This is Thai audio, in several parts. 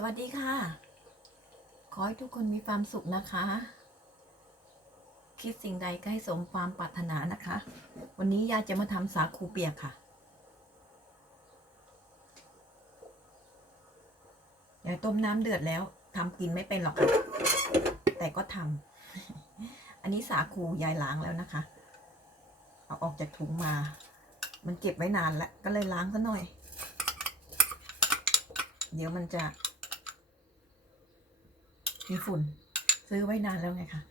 สวัสดีค่ะ ขอให้ทุกคนมีความสุขนะคะ คิดสิ่งใดก็ให้สมความปรารถนานะคะ วันนี้ยายจะมาทำสาคูเปียกค่ะยายต้มน้ำเดือดแล้วทำกินไม่เป็นหรอกค่ะแต่ก็ทำอันนี้สาคูยายล้างแล้วนะคะ เอาออกจากถุงมา มันเก็บไว้นานแล้ว ก็เลยล้างซะหน่อย เดี๋ยวมันจะ มีฝุ่น ซื้อไว้นานแล้วไงคะ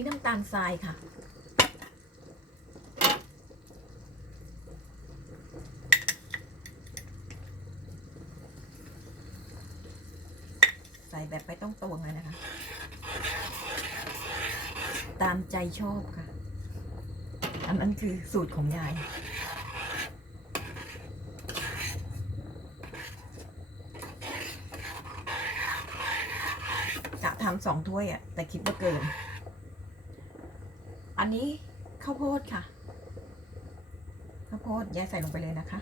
นี้น้ำตาลทรายค่ะ ใส่แบบไม่ต้องตวงเลยนะคะ ตามใจชอบค่ะ อันนั้นคือสูตรของยายจะทำสองถ้วยอะแต่คิดว่าเกิน นนี้ข้าวโพดค่ะ ข้าวโพดยายใส่ลงไปเลยนะคะ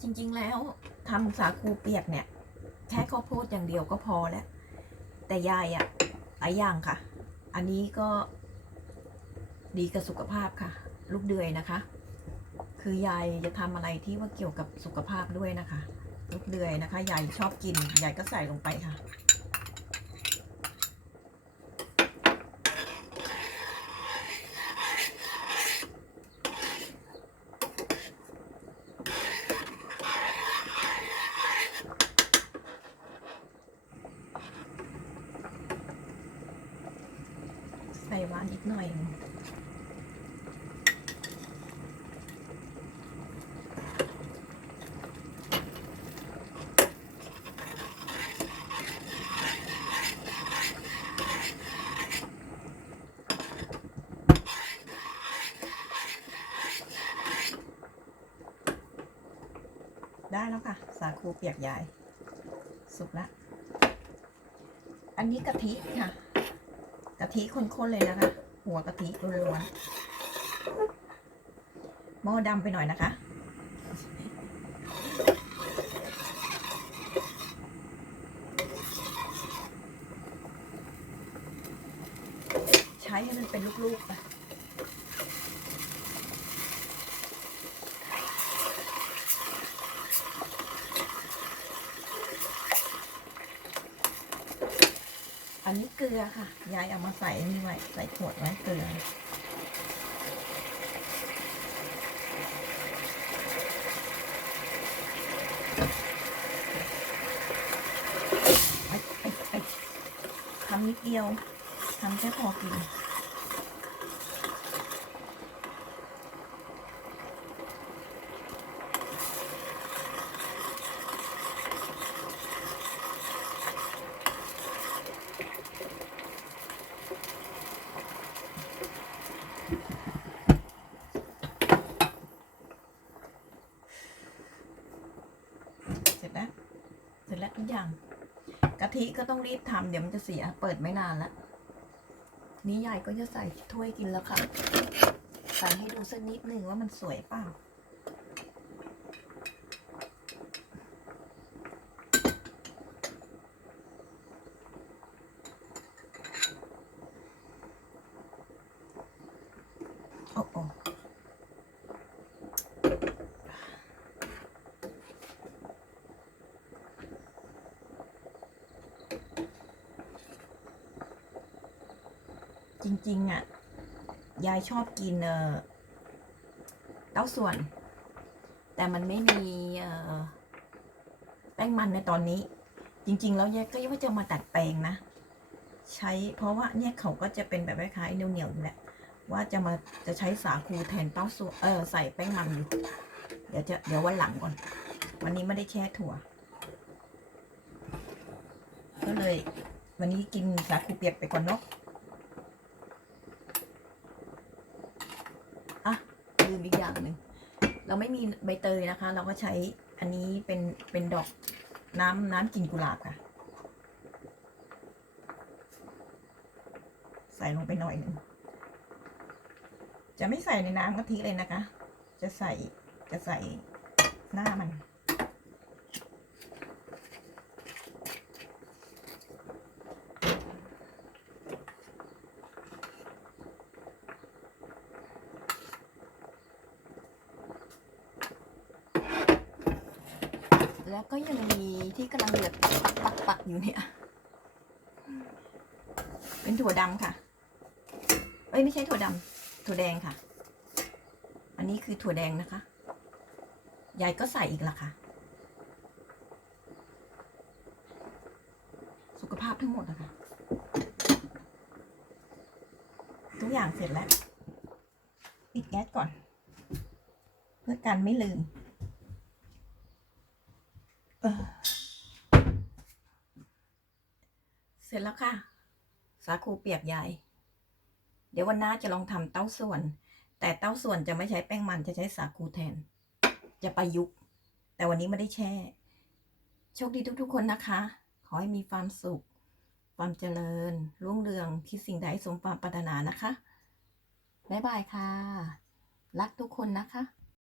จริงๆแล้วทำสาคูเปียกเนี่ย แค่ข้าวโพดอย่างเดียวก็พอแล้ว แต่ยายอะหลายอย่างค่ะ อันนี้ก็ดีกับสุขภาพค่ะ ลูกเดือยนะคะ คือยายจะทำอะไรที่ว่าเกี่ยวกับสุขภาพด้วยนะคะลูกเดือยนะคะยายชอบกินยายก็ใส่ลงไปค่ะ ใส่หวานอีกหน่อย แล้วค่ะ สาคูเปียกยายสุกแล้วอันนี้กะทิค่ะ กะทิข้นๆเลยนะคะ หัวกะทิล้วนๆหม้อดำไปหน่อยนะคะ ใช้ให้มันเป็นลูกๆไป เกลือค่ะ ยายเอามาใส่นี่ไว้ใส่ขวดไว้เกลือไอ้ไอ้ไอ้ทำนิดเดียวทำแค่พอกิน องกะทิก็ต้องรีบทำเดี๋ยวมันจะเสีย เปิดไม่นานละนี้ยายก็จะใส่ถ้วยกินแล้วค่ะ ใส่ให้ดูสักนิดหนึ่งว่ามันสวยเปล่าโอ้โอ้ จริง ๆ อะ ยายชอบกินเออเต้าส่วน แต่มันไม่มีเออแป้งมันในตอนนี้ จริง ๆ แล้วยายก็ว่าจะมาตัดแปลงนะ ใช้เพราะว่าเนี่ยเขาก็จะเป็นแบบคล้ายๆเหนียวๆอยู่แหละว่าจะมาจะใช้สาคูแทนเต้าส่วนเออใส่แป้งมันอยู่ เดี๋ยวจะเดี๋ยววันหลังก่อน วันนี้ไม่ได้แช่ถั่ว ก็เลย วันนี้กินสาคูเปียกไปก่อนเนาะลื มอีกอย่างหนึ่งเราไม่มีใบเตยนะคะ เราก็ใช้อันนี้เป็นเป็นดอกน้ำน้ำกลิ่นกุหลาบค่ะ ใส่ลงไปหน่อยหนึ่งจะไม่ใส่ในน้ำกะทิเลยนะคะ จะใส่จะใส่หน้ามัน ก็ยังมีที่กำลังเดือดปักปักอยู่เนี่ย เป็นถั่วดำค่ะ เอ้ยไม่ใช่ถั่วดำถั่วแดงค่ะ อันนี้คือถั่วแดงนะคะ ยายก็ใส่อีกละค่ะ สุขภาพทั้งหมดนะคะทุกอย่างเสร็จแล้ว ปิดแก๊สก่อน เพื่อกันไม่ลืม เสร็จแล้วค่ะ สาคูเปียกยายเดี๋ยววันหน้าจะลองทำเต้าส่วน แต่เต้าส่วนจะไม่ใช้แป้งมันจะใช้สาคูแทน จะประยุกต์ แต่วันนี้ไม่ได้แช่ โชคดีทุกๆคนนะคะ ขอให้มีความสุข ความเจริญ รุ่งเรืองคิดสิ่งใดสมความปรารถนานะคะ บ๊ายบายค่ะ รักทุกคนนะคะ